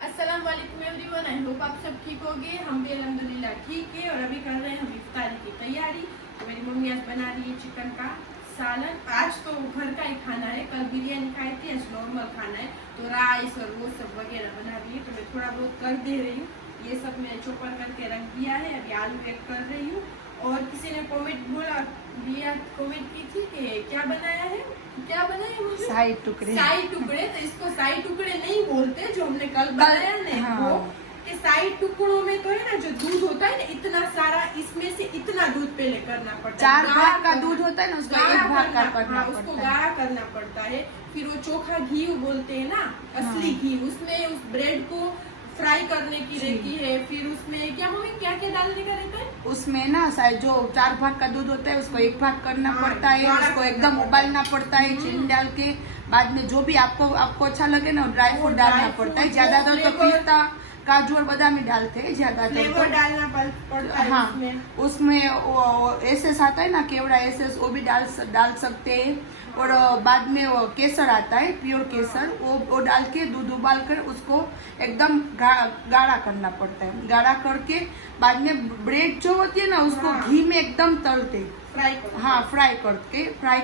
अस्सलाम वालेकुम everyone, I hope आप सब ठीक होंगे। हम भी अल्हम्दुलिल्लाह ठीक है और अभी कर रहे हैं हम इफ्तारी की तैयारी। तो मेरी मम्मी आज बना रही है चिकन का सालन। आज तो घर का ही खाना है, कल बिरयानी खाई थी, आज नॉर्मल खाना है तो राइस और वो सब वगैरह बना रही है। तो मैं थोड़ा बहुत कर दे रही हूँ, ये सब मैं चॉपर करके रख दिया है। अभी आलू एक कर रही हूँ। और किसी ने कमेंट की थी कि क्या बनाया है, क्या बनाया है शाही टुकड़े। शाही टुकड़े। तो इसको शाही टुकड़े नहीं बोलते, जो हमने कल बनाया ना हाँ। वो कि शाही टुकड़ों में तो है ना, जो दूध होता है ना इतना सारा, इसमें से इतना दूध पहले करना पड़ता है। 4 भाग का दूध होता है ना, उसको 1 भाग का करना उसको पड़ता है। गाढ़ा करना पड़ता है। फिर वो चोखा घी बोलते हैं ना, असली घी, उसमें उस ब्रेड को फ्राई करने की रहती है। फिर उसमें क्या मम्मी क्या क्या डालने का रहता है? उसमें ना जो 4 भाग का दूध होता है उसको 1 भाग करना पड़ता है, उसको एकदम उबालना पड़ता है चीनी डाल के। बाद में जो भी आपको अच्छा लगे ना ड्राई फ्रूट डालना पड़ता है। ज्यादातर तो पिस्ता काजू और बादाम ही डालते हैं ज्यादातर तो। डालना पड़ता है। हाँ, उसमें एसेस आता है ना, केवड़ा एसेस, वो भी डाल सकते हैं। और बाद में वो केसर आता है, प्योर केसर, वो डाल के दूध उबाल कर उसको एकदम गाढ़ा करना पड़ता है। गाढ़ा करके बाद में ब्रेड जो होती है ना उसको घी में एकदम तलते, फ्राई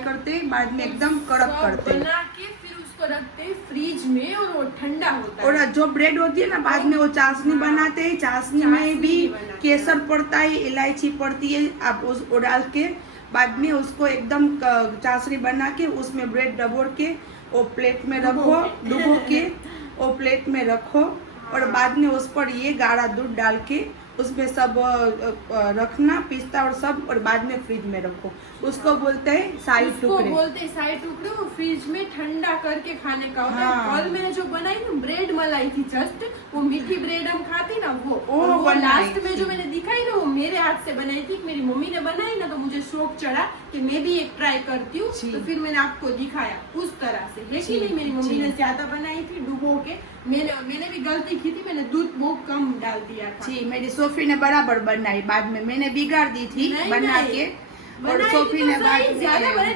करते बाद में एकदम कड़क करते बना के फिर उसको रखते हैं फ्रिज में और वो ठंडा होता है। और जो ब्रेड होती है ना बाद में वो चाशनी बनाते हैं। चाशनी में भी केसर पड़ता है, इलायची पड़ती है। आप उसको डाल के बाद में उसको एकदम चाशनी बना के उसमें ब्रेड डबोर के वो प्लेट में रखो, डुबो के वो प्लेट में रखो। और बाद में उस पर ये गाढ़ा दूध डाल के उसमें सब रखना, पिस्ता और सब, और बाद में फ्रिज में रखो। उसको बोलते हैं शाही टुकड़े। वो फ्रिज में ठंडा करके खाने का होता है। कल मैंने जो बनाई ना ब्रेड मलाई थी, जस्ट वो मीठी ब्रेड हम खाती ना, वो लास्ट में जो मैंने दिखाई ना वो मेरे हाथ से बनाई थी। मेरी मम्मी ने बनाई ना तो मुझे शौक चढ़ा कि मैं भी एक ट्राई करती हूँ। तो फिर मैंने आपको दिखाया उस तरह से। लेकिन नहीं, मेरी मम्मी ने ज्यादा बनाई थी डुबो के। मैंने भी गलती की थी, मैंने दूध बहुत कम डाल दिया था। मेरी सोफी ने बराबर बनाई, बाद में मैंने बिगाड़ दी थी बना के। और सोफी ने ज्यादा बने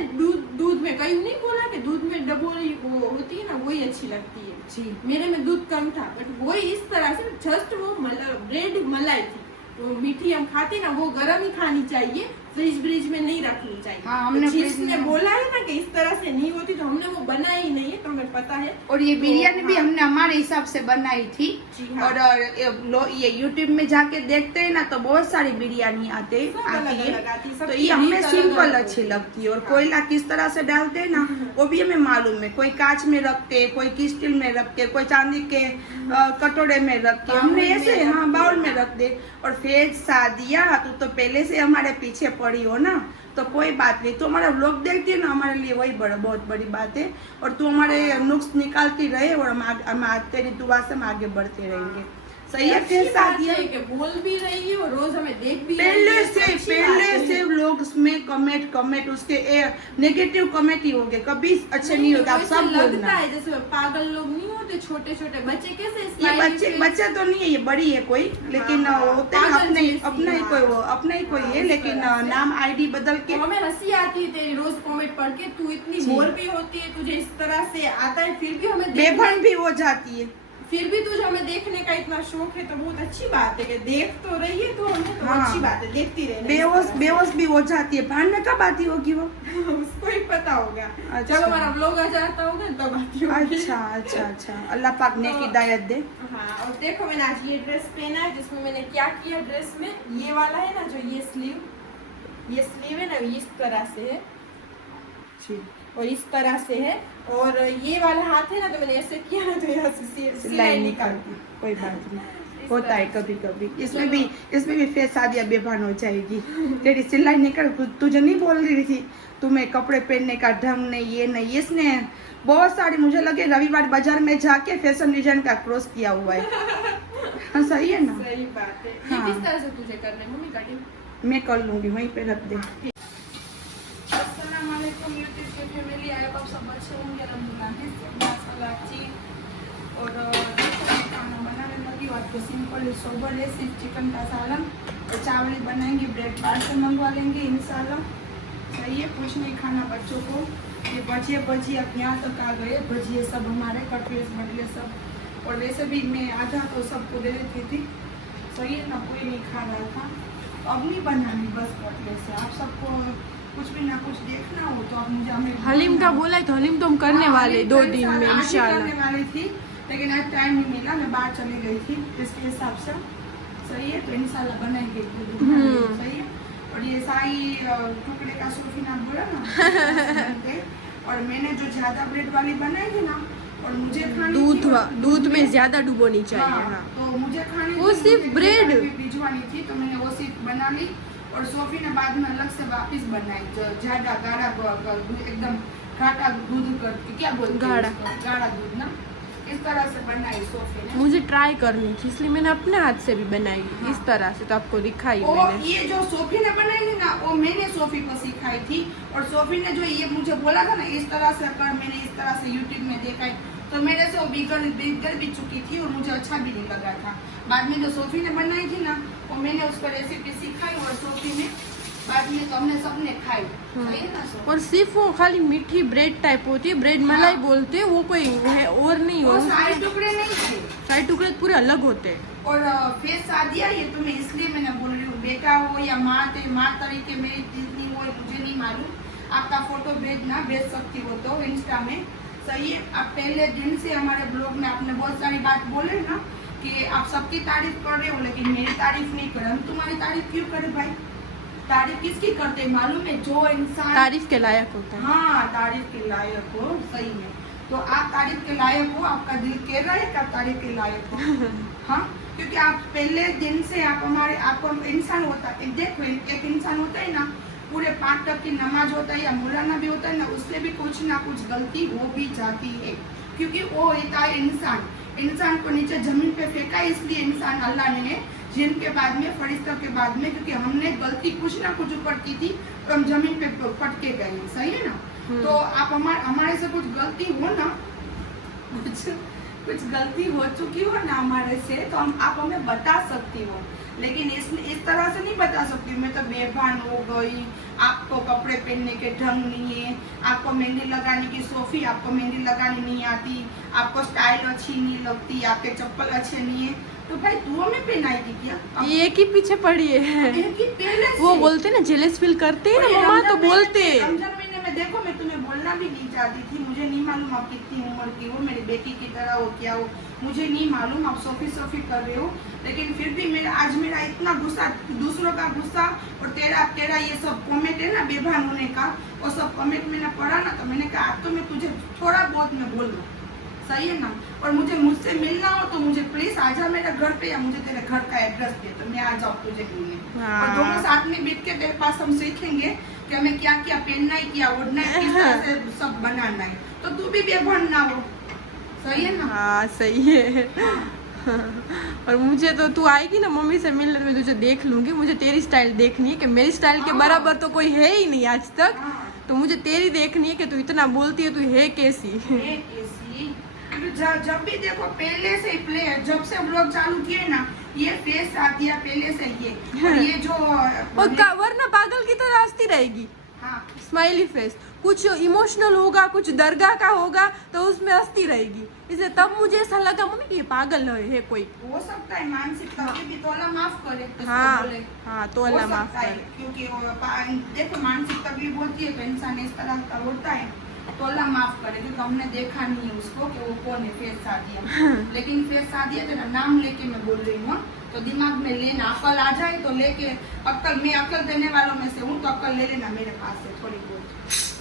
दूध में कहीं नहीं बोला कि दूध में डबोली वो होती है ना वही अच्छी लगती है। मेरे में दूध कम था, बट वही इस तरह से जस्ट वो ब्रेड मलाई थी। वो मीठी हम खाते ना वो गरम ही खानी चाहिए, फ्रिज में नहीं रखनी चाहिए। हाँ, हमने तो जिसने बोला है ना कि इस तरह से नहीं होती तो हमने वो बनाई ही नहीं है, तो हमें पता है। और ये बिरयानी भी हमने हमारे हिसाब से बनाई थी। और ये YouTube में जाके देखते हैं ना तो बहुत सारी बिरयानी आती है। तो ये हमें सिंपल अच्छी लगती है। और कोयला किस तरह से डालते हैं ना वो भी हमें मालूम है। कोई कांच में रखते, कोई स्टील में रखते, कोई चांदी के कटोरे में रख के, हमने ऐसे बाउल में रख दे। और फिर शादिया तो पहले से हमारे पीछे पड़ी हो ना, तो कोई बात नहीं। तू हमारा व्लॉग देखती है ना, हमारे लिए वही बहुत बड़ी बात है। और तू हमारे नुक्स निकालती रहे और हम तेरी दुआ से हम आगे बढ़ते रहेंगे। सही है। फिर शादिया बोल भी रही है और रोज हमें देख भी पहले से लोग उसमें कमेंट उसके नेगेटिव कमेंट ही हो गए, कभी अच्छे नहीं होगा। आप सब लगता है जैसे पागल लोग नहीं होते, छोटे बच्चे कैसे। ये बच्चा तो नहीं है, ये बड़ी है कोई, लेकिन होते हैं अपना ही कोई है, लेकिन नाम आईडी बदल के। हमें हंसी आती है तेरी रोज कमेंट पढ़ के। तू इतनी बोर भी होती है, तुझे इस तरह से आता है, फिर भी हमें बेभन भी हो जाती है। फिर भी तुझे हमें देखने का इतना शौक है, तो बहुत अच्छी बात है कि देख तो रही है, तो हमें तो अच्छी बात है, देखती रहे। बेहोश भी हो जाती है, भान में कब आती होगी वो उसको ही पता होगा। जब हमारा व्लॉग आ जाता होगा तब आती होगी। अच्छा अल्लाह पाक ने हिदायत दे। हाँ, और देखो मैंने आज ये ड्रेस पहना है, जिसमें मैंने क्या किया ड्रेस में, ये वाला है ना जो ये स्लीव है ना, इस तरह से है और इस तरह से है। और ये वाला हाथ है ना, तो मैंने ऐसे किया ना तो यहाँ से सिलाई निकाल दी। कोई बात नहीं, होता है कभी। इसमें भी फिर शादियाँ बेभान हो जाएगी। तेरी सिलाई निकल, तुझे नहीं बोल रही थी तुम्हें कपड़े पहनने का ढंग नहीं, ये नहीं। इसने बहुत सारी, मुझे लगे रविवार बाजार में जाके फैशन डिजाइन का कोर्स किया हुआ है। हाँ, सही है ना। सही बात है। ये किस तरह से तुझे करना है मम्मी? कटिंग मैं कर लूंगी, वहीं पे रख दे। फैमिली आए आप सब अच्छे होंगे और खाना बनाने लगी। और आपको सिंपल सोबर है, सिर्फ चिकन का सालन और चावल बनाएंगे। ब्रेड पार्सल मंगवा लेंगे इंशाल्लाह। सही है, कुछ नहीं खाना बच्चों को। ये भजिए अब यहाँ तक आ गए, भजिए सब हमारे कटलेट सब और वैसे भी मैं आधा तो सबको दे देती थी। सही है ना, कोई नहीं खा रहा था। तो अब नहीं बनानी बस कटले से। आप सबको कुछ भी ना कुछ देखना हो तो आप मुझे हमें हलीम का बोला है तो हलीम तो हम करने वाले 2 दिन में करने इंशाल्लाह। वाली थी, लेकिन आज टाइम नहीं मिला, मैं बाहर चली गई थी इसके हिसाब से। सही है, तो इंशाल्लाह बनाएंगे। सही है। और ये शाही टुकड़े का सोफिना बोला ना और मैंने जो ज्यादा ब्रेड वाली बनाई थी ना, और मुझे खानी दूध में ज्यादा डुबोनी चाहिए। हाँ, तो मुझे खानी वो थी, सिर्फ मुझे ब्रेड भिजवानी थी, तो मैंने वो सिर्फ बना ली। और सोफी ने बाद में अलग से वापस बनाई, जो ज्यादा गाढ़ा एकदम घाटा दूध करके, क्या बोलते हैं उसको? गाढ़ा दूध ना, इस तरह से बनाई सोफी ने। मुझे ट्राई करनी थी इसलिए मैंने अपने हाथ से भी बनाई। हाँ। इस तरह से तो आपको दिखाई और मैंने। ये जो सोफी ने बनाई थी ना, वो मैंने सोफी को सिखाई थी। और सोफी ने जो ये मुझे बोला था ना, इस तरह से कर, मैंने इस तरह से यूट्यूब में देखा है, तो मेरे से वो बिगड़ भी चुकी थी और मुझे अच्छा भी नहीं लगा था। बाद में जो सोफी ने बनाई थी ना, वो मैंने उसको रेसिपी सिखाई और सोफी ने बाद में तो हमने सबने खाई। सही है ना सोफी? और सिर्फ वो खाली मीठी ब्रेड टाइप होती है, ब्रेड मलाई बोलते हैं, वो कोई है और नहीं वो हो। सारे टुकड़े नहीं थे, सारे टुकड़े पूरे अलग होते हैं। और फिर शादियाँ ये तुम्हें इसलिए मैंने बोल रही हूँ, बेटा हो या माँ तरीके मेरी जितनी हो मुझे नहीं मालूम। आपका फोटो भेज सकती हो तो इंस्टा में। सही है। आप पहले दिन से हमारे ब्लॉग में आपने बहुत सारी बात बोले ना कि आप सबकी तारीफ कर रहे हो, लेकिन मेरी तारीफ नहीं कर रहे। हम तुम्हारी तारीफ क्यों करें भाई? तारीफ किसकी करते हैं मालूम है? जो इंसान तारीफ के लायक होता है। हाँ, तारीफ के लायक हो। सही में, तो आप तारीफ के लायक हो, आपका दिल कह रहा है कि आप तारीफ के लायक हो। हाँ, क्योंकि आप पहले दिन से आपको इंसान होता है, देखो एक इंसान होता है ना, पूरे 5 टक की नमाज होता है या मौलाना भी होता है ना, उससे भी कुछ ना कुछ गलती हो भी जाती है, क्योंकि वो होता है इंसान को नीचे जमीन पे फेंका, इसलिए इंसान अल्लाह ने जिनके बाद में फरिश्तों के बाद में, क्योंकि हमने गलती कुछ ना कुछ ऊपर की थी तो हम जमीन पे पटके गए। सही है ना? तो आप हमारे से कुछ गलती हो ना, कुछ गलती हो चुकी हो ना हमारे से, तो आप हमें बता सकती हो, लेकिन इस तरह से नहीं बता सकती। मैं तो बेभान हो गई, आपको कपड़े पहनने के ढंग नहीं है, आपको मेहंदी लगाने की सोफी, आपको मेहंदी लगानी नहीं आती, आपको स्टाइल अच्छी नहीं लगती, आपके चप्पल अच्छे नहीं है, तो भाई तू हमें पहनाएगी क्या? एक ही पीछे पड़ी है। एक ही पहले वो से। बोलते ना जेलस फील करते हैं ना मम्मा, तो बोलते रमजान महीने में देखो, मैं तुम्हें बोलना भी नहीं चाहती थी, मुझे नहीं मालूम आप कितनी उम्र की हो, मेरी बेटी की तरह हो क्या हो, मुझे नहीं मालूम। आप सोफी कर रहे हो, लेकिन फिर भी आज मेरा इतना गुस्सा, दूसरों का गुस्सा और तेरा ये सब कमेंट है ना बेभान होने का, वो सब कमेंट मैंने पढ़ा ना, तो मैंने कहा अब तो मैं तुझे थोड़ा बहुत मैं बोल दूँ। सही है ना? और मुझसे मिलना हो तो मुझे प्लीज आजा मेरे घर पे, या मुझे तेरे घर का एड्रेस दे तो मैं आ जाऊँ तुझे मिलने। और दोनों साथ में बैठ के तेरे पास हम सीखेंगे कि हमें क्या क्या पहनना है, क्या ओढ़ना है, किस तरह से सब बनाना है, तो तू भी बेभान ना हो। सही है ना? हाँ सही है। और मुझे तो तू आएगी ना मम्मी से मिलने, मैं तुझे देख लूंगी। मुझे तेरी स्टाइल देखनी है कि मेरी स्टाइल के बराबर तो कोई है ही नहीं आज तक। तो मुझे तेरी देखनी है कि तू इतना बोलती है, तू है कैसी। जब भी देखो पहले से प्ले, जब से व्लॉग चालू किए ना, ये फेस आती है पहले से ये। और ये जो वरना पागल की तरह हंसती रहेगी। हाँ, स्माइली फेस, कुछ इमोशनल होगा, कुछ दरगाह का होगा तो उसमें हंसती रहेगी। इसलिए तब मुझे ऐसा लगा मम्मी ये पागल है कोई। हो सकता है मानसिक तकलीफ भी, तो अल्लाह माफ करे। हाँ तो अल्लाह माफ करे, क्योंकि देखो मानसिक तकलीफ होती है तो इंसान इस तरह का होता है, तो अल्लाह माफ करे, क्योंकि हमने देखा नहीं है उसको कि वो कौन है फेस सादिया। लेकिन फेस सादिया तेरा नाम लेके मैं बोल रही हूँ, तो दिमाग में लेना, अक्ल आ जाए तो लेके, मैं अक्ल देने वालों में से हूँ, तो अक्ल ले लेना मेरे पास से थोड़ी बहुत।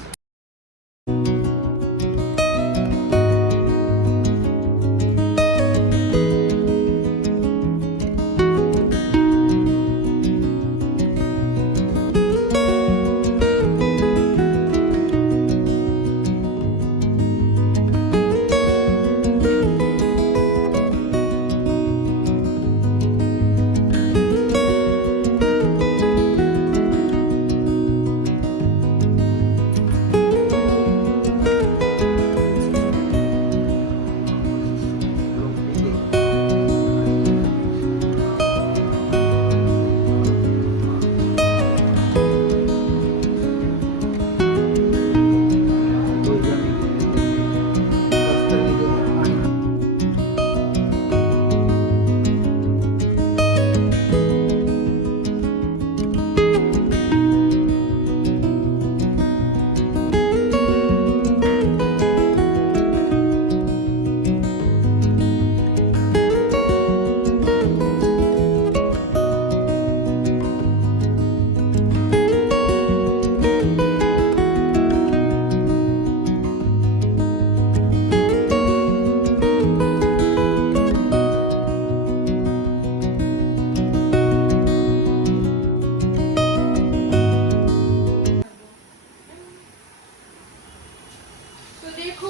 तो देखो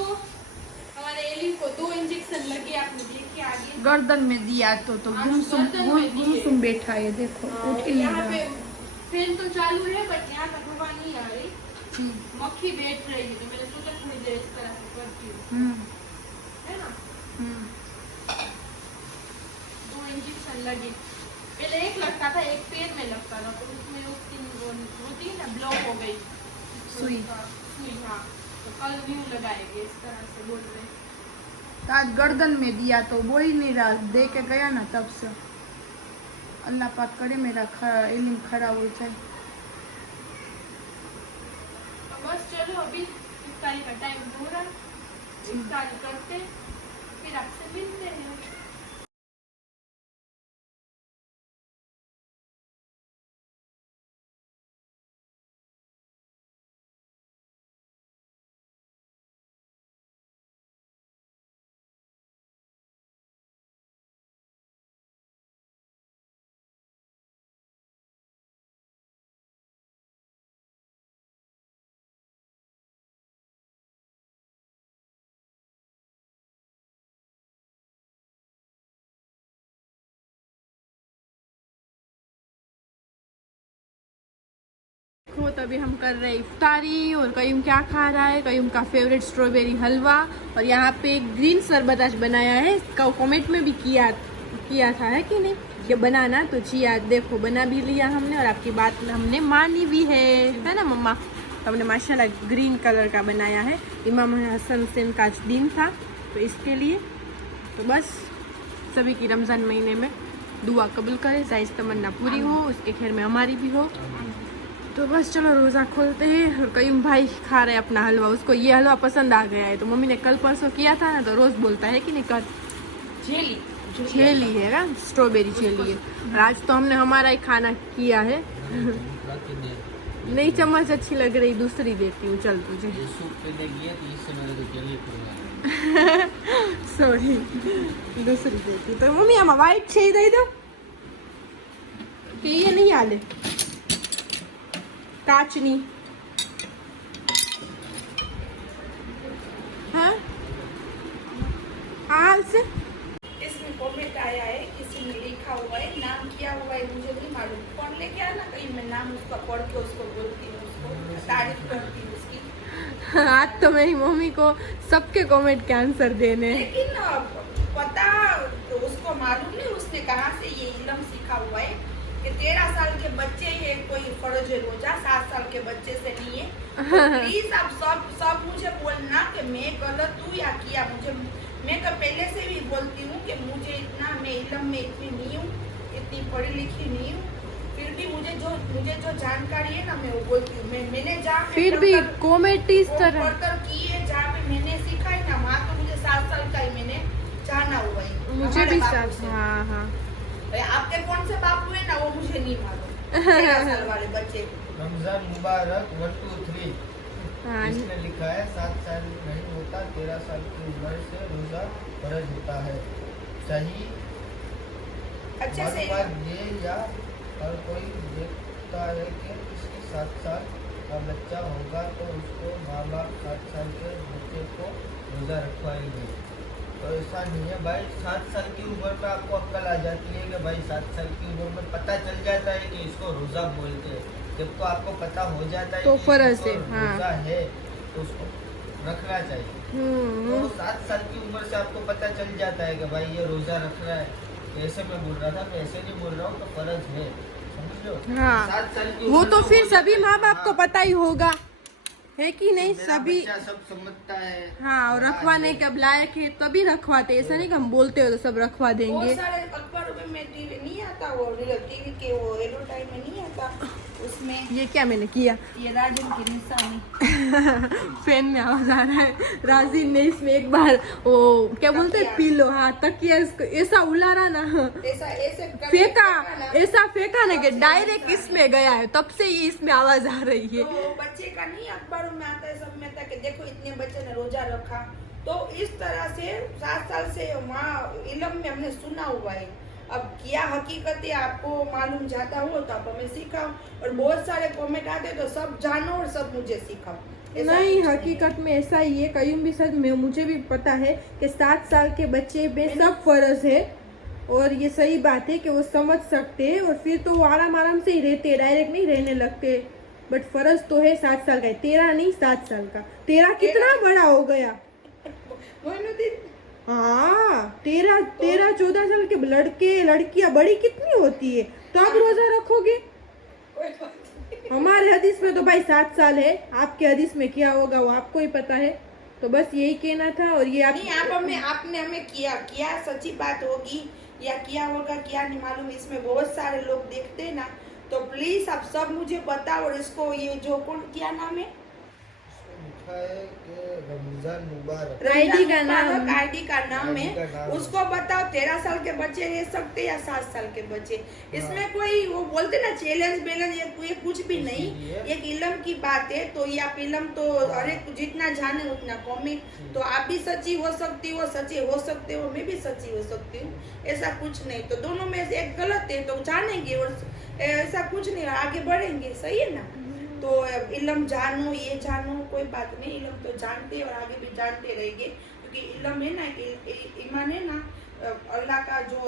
हमारे एलिम को 2 इंजेक्शन लगे, आपने देखे आगे गर्दन में दिया तो गुमसुम बैठा है, देखो उठ ही नहीं यहाँ रहा। पे फैन तो चालू है बट यहाँ तक हवा नहीं आ रही, मक्खी बैठ रही है, तो मैंने सोचा थोड़ी देर इस तरह से करती हूँ, है ना। 2 इंजेक्शन लगे, पहले एक लगता था, एक पैर में लगता था, तो उसमें उसकी होती है ना ब्लॉक हो गई सुई। हाँ, तो कल न्यू लगाएंगे इस तरह से बोल रहे। आज गर्दन में दिया तो वो ही नहीं रहा, दे के गया ना तब से। अल्लाह पाक करे मेरा इल्म खराब हो जाए। तो बस चलो अभी इफ्तारी का टाइम हो रहा है, इफ्तारी करते फिर आपसे मिलते हैं। देखो तो अभी हम कर रहे हैं इफ्तारी, और कयूम क्या खा रहा है, कयूम का फेवरेट स्ट्रॉबेरी हलवा, और यहाँ पे ग्रीन शरबत आज बनाया है, इसका कमेंट में भी किया था, है कि नहीं, कि बनाना तो चिया, देखो बना भी लिया हमने, और आपकी बात हमने मानी भी है ना मम्मा। तो हमने माशाल्लाह ग्रीन कलर का बनाया है, इमाम हसन सेन का दिन था तो इसके लिए। तो बस सभी की रमज़ान महीने में दुआ कबूल करे, जायज़ तमन्ना पूरी हो, उसके खैर में हमारी भी हो। तो बस चलो रोज़ा खोलते हैं, और कयूम भाई खा रहे हैं अपना हलवा, उसको ये हलवा पसंद आ गया है, तो मम्मी ने कल परसों किया था ना, तो रोज़ बोलता है कि नहीं, कल छेली है ना, स्ट्रॉबेरी छेली है, और आज तो हमने हमारा ही खाना किया है। नहीं चम्मच अच्छी लग रही, दूसरी देती हूँ, चल तुझे। सॉरी दूसरी देती, तो मम्मी हम वाइट छे दे दो कि ये नहीं आले काचनी, हाँ हाल से। इसमें कमेंट आया है, किसी ने लिखा हुआ है, नाम किया हुआ है, मुझे नहीं मालूम कौन लेके आया ना, कहीं मैं नाम उसका पढ़ के उसको बोलती हूँ, उसको तारीफ करती हूँ उसकी। आज तो मेरी मम्मी को सबके कमेंट के आंसर देने, लेकिन पता तो उसको मालूम नहीं उसने कहाँ से ये इल्म सीखा हुआ है कि 13 साल के बच्चे ये कोई फर्ज रोजा 7 साल के बच्चे से नहीं है। तो प्लीज आप सब मुझे बोलना कि मैं गलत हूँ या किया, मुझे मैं तो पहले से भी बोलती हूँ कि मुझे इतना, मैं इल्म में इतनी नहीं हूँ, इतनी पढ़ी लिखी नहीं हूँ, फिर भी मुझे जो जानकारी है ना मैं वो बोलती हूँ। मैंने जहाँ फिर भी कमेंट इस तरह की है, जहाँ पे मैंने सीखा है ना, वहाँ तो मुझे 7 साल का ही मैंने जाना हुआ है, मुझे भी साथ। हाँ हाँ आपके कौन से बापू है ना वो मुझे नहीं मालूम। 13 साल वाले बच्चे। रमजान मुबारक 1 2 3 हाँ, इसमें लिखा है 7 साल नहीं होता, 13 साल की उम्र से रोजा फर्ज होता है। सही अच्छे से बात ये, या हर कोई देखता है कि इसके 7 साल का बच्चा होगा तो उसको माँ बाप 7 साल के बच्चे को रोजा रखवाएंगे, तो ऐसा नहीं है भाई। 7 साल की उम्र पे आपको अक्ल आ जाती है कि भाई 7 साल की उम्र में पता चल जाता है कि इसको रोजा बोलते हैं। जब तो आपको पता हो जाता है तो कि फर्ज इसको है, हाँ। रोजा है तो उसको रखना चाहिए। तो 7 साल की उम्र से आपको पता चल जाता है कि भाई ये रोजा रख रहा है। ऐसे मैं बोल रहा था, मैं ऐसे नहीं बोल रहा हूँ, तो फर्ज है, समझ लो। हाँ 7 साल की वो उम्र तो फिर हो सभी जाता है। माँ बाप को हाँ। पता ही होगा, है कि नहीं, मेरा सभी। बच्चा सब समझता है। हाँ, और रखवाने के अब लायक है तभी रखवाते, ऐसा नहीं कि हम बोलते हो तो सब रखवा देंगे। बहुत सारे अखबारों में टीवी नहीं आता, वो टीवी के वो एडवर्टाइज में नहीं आता, उसमें ये क्या मैंने किया, ये राजन की निशानी। फैन में आवाज आ रहा है। राजीन ने इसमें एक बार वो क्या बोलते हैं, पीलो, हाँ तकिया, इसको ऐसा उलारा ना, ऐसे ऐसा फेंका ना कि डायरेक्ट इसमें गया है, तब से ये इसमें आवाज आ रही है। तो बच्चे का नहीं अखबारों में आता है, सब में आता है कि देखो इतने बच्चे ने रोजा रखा। तो इस तरह से 7 साल से वहाँ इल्म में हमने सुना हुआ है। अब क्या हकीकत है आपको मालूम जाता हो तो आप हमें सिखाओ, और बहुत सारे कमेंट आते तो सब जानो और सब मुझे सिखाओ। नहीं, हकीकत में ऐसा ही है। कयूम भी सच में, मुझे भी पता है कि 7 साल के बच्चे पे सब फर्ज है और ये सही बात है कि वो समझ सकते हैं और फिर तो वो आराम आराम से ही रहते हैं, डायरेक्ट नहीं रहने लगते। बट फर्ज तो है 7 साल का, 13 नहीं 7 साल का। 13 कितना बड़ा हो गया। हाँ, 13-14 साल के लड़के लड़कियां बड़ी कितनी होती है, तो आप रोजा रखोगे? हमारे हदीस में तो भाई 7 साल है, आपके हदीस में क्या होगा वो आपको ही पता है। तो बस यही कहना था। और ये आपने हमें किया सच्ची बात होगी या किया होगा, क्या नहीं मालूम। इसमें बहुत सारे लोग देखते हैं ना, तो प्लीज आप सब मुझे बताओ। और इसको ये जो कौन, क्या नाम है, लिखा है कि रमजान मुबारक, आईडी का नाम है, उसको बताओ 13 साल के बच्चे रह सकते या 7 साल के बच्चे। इसमें कोई वो बोलते ना चैलेंज बैलेंज, ये कुछ भी नहीं, एक इल्म की बात है। तो ये आप इल्म तो हर एक जितना जाने उतना कम है। तो आप भी सच्ची हो सकती हो, सच्चे हो सकते हो, मैं भी सच्ची हो सकती हूँ, ऐसा कुछ नहीं। तो दोनों में से एक गलत है तो जानेंगे और ऐसा कुछ नहीं, आगे बढ़ेंगे, सही है ना। तो इल्म जानो, ये जानो, कोई बात नहीं, इल्म तो जानते और आगे भी जानते रहेंगे। क्योंकि इल्म है ना कि ईमान है ना, अल्लाह का जो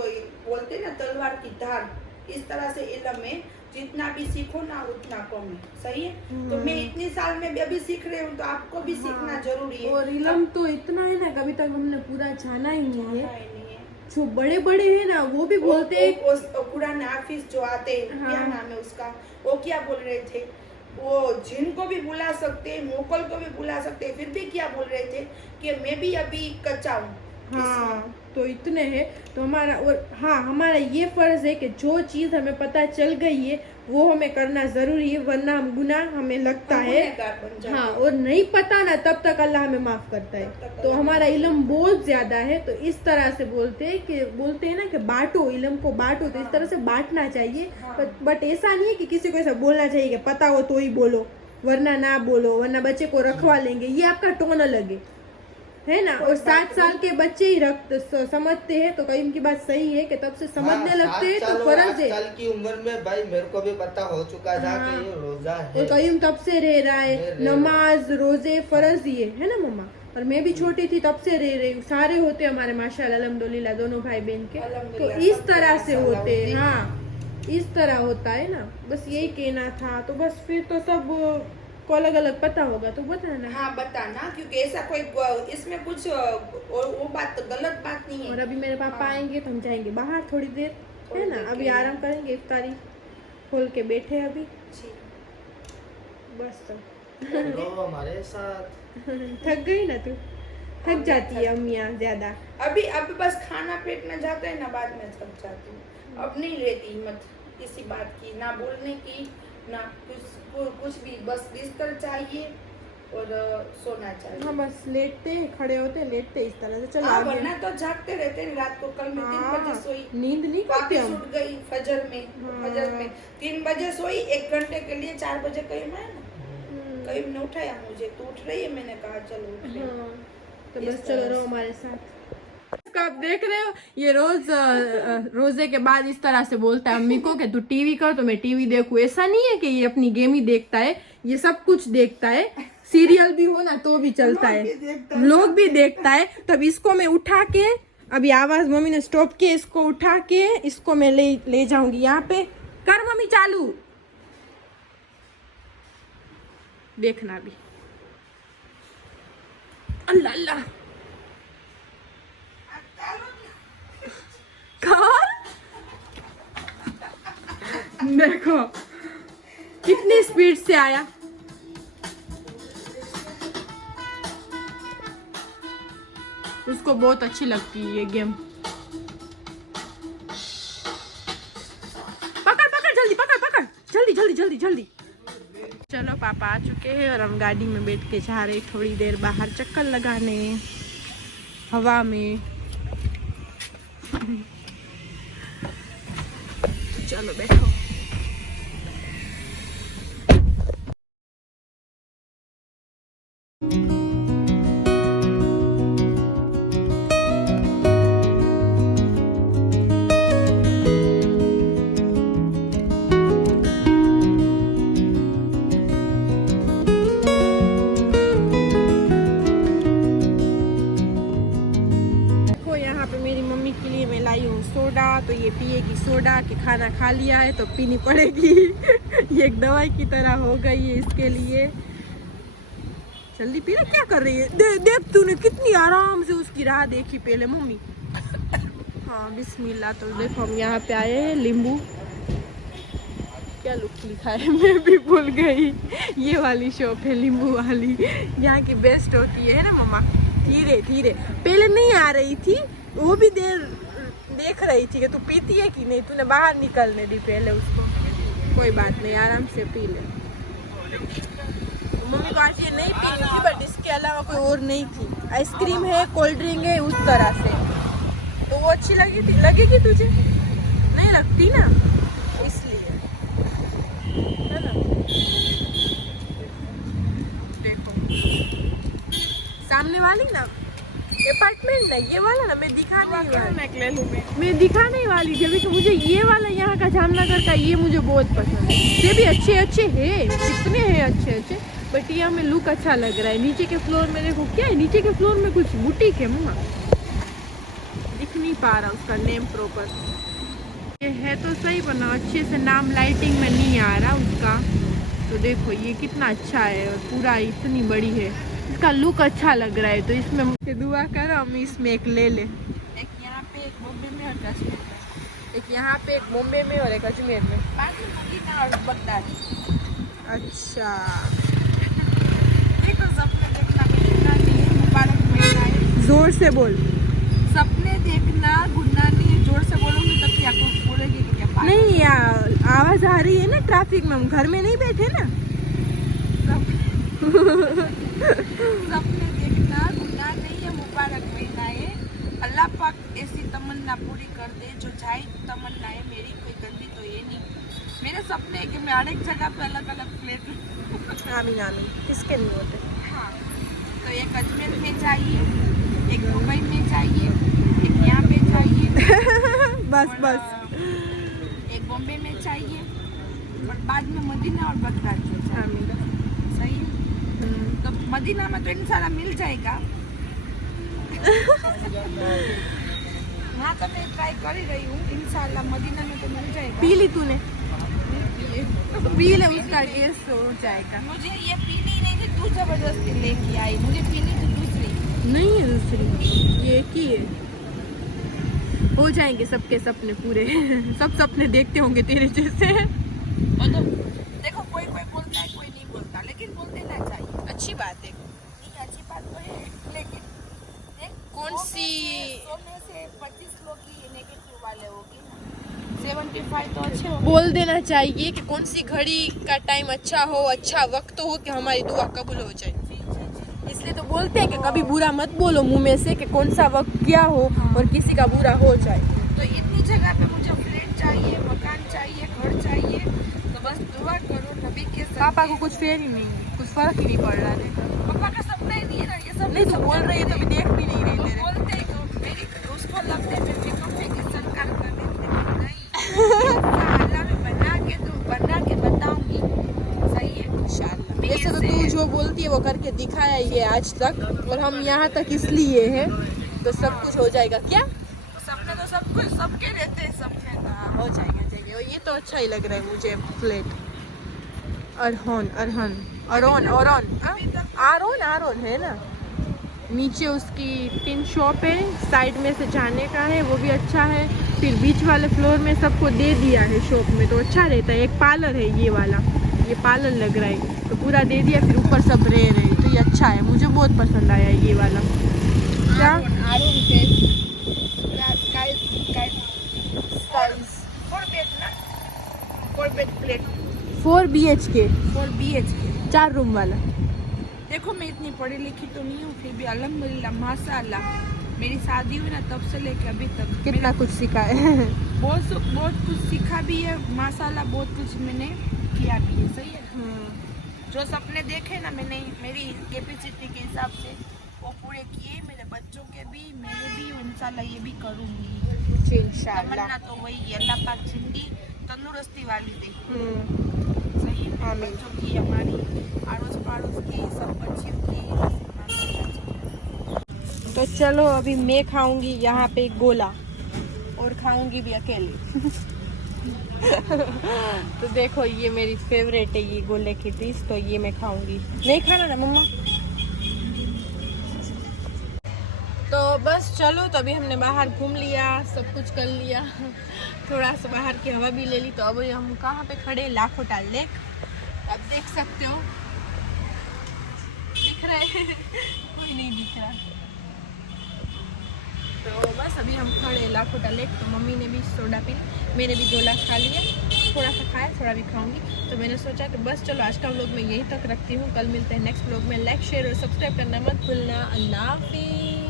बोलते ना तलवार की धार, इस तरह से इल्म है, जितना भी सीखो ना उतना कम है, सही है। तो मैं इतने साल में भी अभी सीख रही हूँ, तो आपको भी सीखना जरूरी है। और इल्म तो इतना है ना, कभी तक हमने पूरा जाना ही नहीं है। जो बड़े बड़े हैं ना वो भी बोलते हैं, कुरान हाफिज जो आते हैं, क्या नाम है उसका, वो क्या बोल रहे थे, वो जिन को भी बुला सकते हैं, मोकल को भी बुला सकते हैं, फिर भी क्या बोल रहे थे कि मैं भी अभी कच्चा हूँ। हाँ, तो इतने हैं। तो हमारा और हाँ, हमारा ये फर्ज है कि जो चीज़ हमें पता चल गई है वो हमें करना जरूरी है, वरना हम गुनाह हमें लगता है। हाँ, और नहीं पता ना तब तक अल्लाह हमें माफ करता है। तो हमारा इल्म बहुत ज्यादा है। तो इस तरह से बोलते हैं ना कि बांटो, इल्म को बांटो। तो इस तरह से बांटना चाहिए। बट ऐसा नहीं है कि किसी को ऐसा बोलना चाहिए कि पता हो तो ही बोलो, वरना ना बोलो, वरना बच्चे को रखवा लेंगे, ये आपका टोन अलग है ना। और 7 साल के बच्चे ही समझते हैं। तो कहीं की बात सही है कि तब से समझने लगते हैं। तो फर्ज है, 8 साल की उम्र में भाई मेरे को भी पता हो चुका था कि ये रोजा है। और कहीं तब से रह रहा है, नमाज रोजे फर्ज ही है ना मम्मा। और मैं भी छोटी थी तब से रह रही हूँ। सारे होते हमारे माशाल्लाह अल्हम्दुलिल्लाह, दोनों भाई बहन के। तो इस तरह से होते हैं। हाँ, इस तरह होता है ना। बस यही कहना था। तो बस फिर तो सब को अलग अलग पता होगा तो बताना। हाँ बताना, क्योंकि ऐसा कोई इसमें कुछ वो बात गलत बात नहीं है। और अभी मेरे पापा आएंगे तो हम जाएंगे बाहर थोड़ी देर, है ना। अभी आराम करेंगे, इफ्तारी खोल के बैठे अभी। बस तो हमारे साथ थक गई ना तू? थक जाती है अम्मियाँ ज्यादा। अभी बस खाना पेट में जाता है ना, बाद में थक जाती हूँ। अब नहीं रहती हिम्मत किसी बात की, ना बोलने की ना कुछ भी। बस बिस्तर चाहिए और सोना चाहिए। हाँ, बस लेटते खड़े होते लेटते इस तरह से। चलो वरना तो जागते रहते हैं रात को। कल मैं 3 बजे सोई, नींद नहीं करते हम। उठ गई फजर में 3 बजे सोई, 1 घंटे के लिए 4 बजे कहीं मैं कहीं ने उठाया मुझे, तो उठ रही है, मैंने कहा चलो उठ ले। तो बस चलो रहो हमारे साथ। आप देख रहे हो, ये रोज रोजे के बाद इस तरह से बोलता है अम्मी को कि तू टीवी कर, तो मैं टीवी देखूं। ऐसा नहीं है कि ये अपनी गेम ही देखता है, ये सब कुछ देखता है। सीरियल भी हो ना तो भी चलता है, लोग भी देखता है। तब इसको मैं उठा के, अभी आवाज मम्मी ने स्टॉप किया, इसको उठा के इसको मैं ले जाऊंगी यहाँ पे। कर मम्मी चालू, देखना भी। अल्लाह अल्लाह, देखो कितनी स्पीड से आया। उसको बहुत अच्छी लगती है ये गेम। पकड़ जल्दी, पकड़ जल्दी। चलो पापा आ चुके हैं और हम गाड़ी में बैठ के जा रहे थोड़ी देर बाहर चक्कर लगाने हवा में। चलो बैठो। ये पिएगी सोडा कि खाना खा लिया है तो पीनी पड़ेगी। ये एक दवाई की तरह हो गई है इसके लिए। जल्दी पीना, क्या कर रही है? देख तूने कितनी आराम से उसकी राह देखी पहले मम्मी। हाँ बिस्मिल्लाह। तो देखो हम यहाँ पे आए हैं, लींबू क्या लिखा है मैं भी भूल गई। ये वाली शॉप है लींबू वाली, यहाँ की बेस्ट होती है ना मम्मा। धीरे धीरे, पहले नहीं आ रही थी, वो भी देख रही थी कि तू पीती है कि नहीं, तूने बाहर निकलने दी पहले उसको। कोई बात नहीं, आराम से पी ले। मम्मी को आज ये नहीं पीनी थी, बट इसके अलावा कोई और नहीं थी। आइसक्रीम है, कोल्ड ड्रिंक है, उस तरह से तो वो अच्छी लगेगी तुझे? नहीं लगती ना, इसलिए है ना। देखो सामने वाली ना अपार्टमेंट ना, ये वाला ना मैं दिखा नहीं वाली थी अभी। तो मुझे ये वाला यहाँ का जामनगर का ये मुझे बहुत पसंद है। ये भी अच्छे हैं, कितने हैं अच्छे, बट ये हमें लुक अच्छा लग रहा है। नीचे के फ्लोर में देखो क्या है, नीचे के फ्लोर में कुछ बुटीक है मम्मा, दिख नहीं पा रहा उसका नेम प्रॉपर। ये है तो सही बना, अच्छे से नाम लाइटिंग में नहीं आ रहा उसका। तो देखो ये कितना अच्छा है और पूरा इतनी बड़ी है, इसका लुक अच्छा लग रहा है। तो इसमें मुझे दुआ करो हम इसमें एक ले ले। एक यहाँ पे, एक बॉम्बे में और कश्मीर में। एक यहाँ पे, एक बॉम्बे में और एक अजमेर में। और बगदाद। अच्छा देखो सपने देखना गुना नहीं है, मुबारक महीना है। जोर से बोल। सपने देखना गुना नहीं है, जोर से बोलूंगी तो क्या कुछ बोलेगी कि क्या? नहीं यार आवाज आ रही है ना ट्रैफिक में, हम घर में नहीं बैठे ना। सपने देखना गुनाह नहीं है, मुबारक महीना है। अल्लाह पाक ऐसी तमन्ना पूरी कर दे जो चाहे तमन्ना है मेरी, कोई गंदी तो ये नहीं। मेरे सपने है कि मैं हर एक जगह पे अलग अलग फ्लैट लूं। आमीन आमीन, किसके नहीं होते। हाँ तो एक अजमेर में चाहिए, एक मुंबई में चाहिए, एक यहाँ पे चाहिए बस एक बॉम्बे में चाहिए और बाद में मदीना और बगदाद में चाहिए। सही है? तो मदीना में तो इंशाल्लाह मिल जाएगा। हाँ तो मैं ट्राई कर ही रही हूँ, इंशाल्लाह मदीना में तो मिल जाएगा। पी ली तूने? पी ले, उसका 150 हो जाएगा। मुझे ये पीनी नहीं थी, तू जबरदस्ती लेके आई। मुझे पीनी थी दूसरी। नहीं है दूसरी, ये एक ही है। हो जाएंगे सबके सपने पूरे। सब सपने देखते होंगे तेरे जैसे। तो देखो कोई बोलता है, कोई नहीं बोलता, लेकिन बोल देना चाहिए। अच्छी बात है, नहीं अच्छी बात तो है, लेकिन कौन सी 100 में से 25 लोग ही नेगेटिव वाले होगी, 75 तो अच्छे हो। बोल देना चाहिए कि कौन सी घड़ी का टाइम अच्छा हो, अच्छा वक्त हो कि हमारी दुआ कबूल हो जाए। इसलिए तो बोलते हैं कि कभी बुरा मत बोलो मुंह में से कि कौन सा वक्त क्या हो और किसी का बुरा हो जाए। तो इतनी जगह पे मुझे फ्लैट चाहिए, मकान चाहिए, घर चाहिए, तो बस दुआ करो नबी के साथ। पापा को कुछ फेर ही नहीं, कुछ फर्क ही नहीं पड़ रहा है। पापा का सपना ही नहीं है ना ये सब। नहीं तो बोल रही है तो भी देख भी नहीं रही तेरे। बोलते ही तो मेरी उसको लगते मैं फिक्र की सरकार कर देते नहीं। अल्लाह में बना के बताऊंगी। सही है इंशाल्लाह। वैसे तो तू जो बोलती है वो करके दिखाया ही है आज तक, और हम यहाँ तक इसलिए है तो सब कुछ हो जाएगा। क्या सपने तो सब कुछ सबके रहते हैं, सपने तो हो जाएगा। और ये तो अच्छा ही लग रहा है मुझे फ्लैट। आरोन है ना। नीचे उसकी 3 शॉप है, साइड में से जाने का है, वो भी अच्छा है। फिर बीच वाले फ्लोर में सबको दे दिया है शॉप में, तो अच्छा रहता है। एक पार्लर है ये वाला, ये पार्लर लग रहा है, तो पूरा दे दिया। फिर ऊपर सब रह रहे, तो ये अच्छा है, मुझे बहुत पसंद आया ये वाला। क्या फोर BHK 4 रूम वाला। देखो मैं इतनी पढ़ी लिखी तो नहीं हूँ, फिर भी अल्हम्दुलिल्लाह माशाअल्लाह मेरी शादी हुई ना तब से लेके अभी तक कितना कुछ सीखा है। बहुत कुछ सीखा भी है माशाअल्लाह, बहुत कुछ मैंने किया भी है। सही है। जो सपने देखे ना मैंने मेरी कैपेसिटी के हिसाब से वो पूरे किए, मेरे बच्चों के भी, मेरे भी, इंशाल्लाह ये भी करूँगी इंशाल्लाह। तमन्ना तो वही अल्लाह पाक जिंदगी तंदुरुस्ती वाली दे। सही है। बच्चों की, हमारी आड़ोस पड़ोस की, सब बच्चियों की। तो चलो अभी मैं खाऊंगी यहाँ पे गोला, और खाऊंगी भी अकेली। तो देखो ये मेरी फेवरेट है, ये गोले की डिश, तो ये मैं खाऊंगी। नहीं खाना ना मम्मा? तो बस चलो, तो अभी हमने बाहर घूम लिया, सब कुछ कर लिया, थोड़ा सा बाहर की हवा भी ले ली। तो अब हम कहाँ पे खड़े? लाखोटा लेक, आप देख सकते हो। दिख रहा है? कोई नहीं दिख रहा। तो बस अभी हम खड़े लाखोटा लेक। तो मम्मी ने भी सोडा पी, मैंने भी गोला खा लिया, थोड़ा सा खाया, थोड़ा भी खाऊंगी। तो मैंने सोचा कि बस चलो आज का व्लॉग मैं यहीं तक रखती हूँ। कल मिलते हैं नेक्स्ट व्लॉग में। लाइक शेयर और सब्सक्राइब करना मत भूलना। अल्लाह हाफिज़।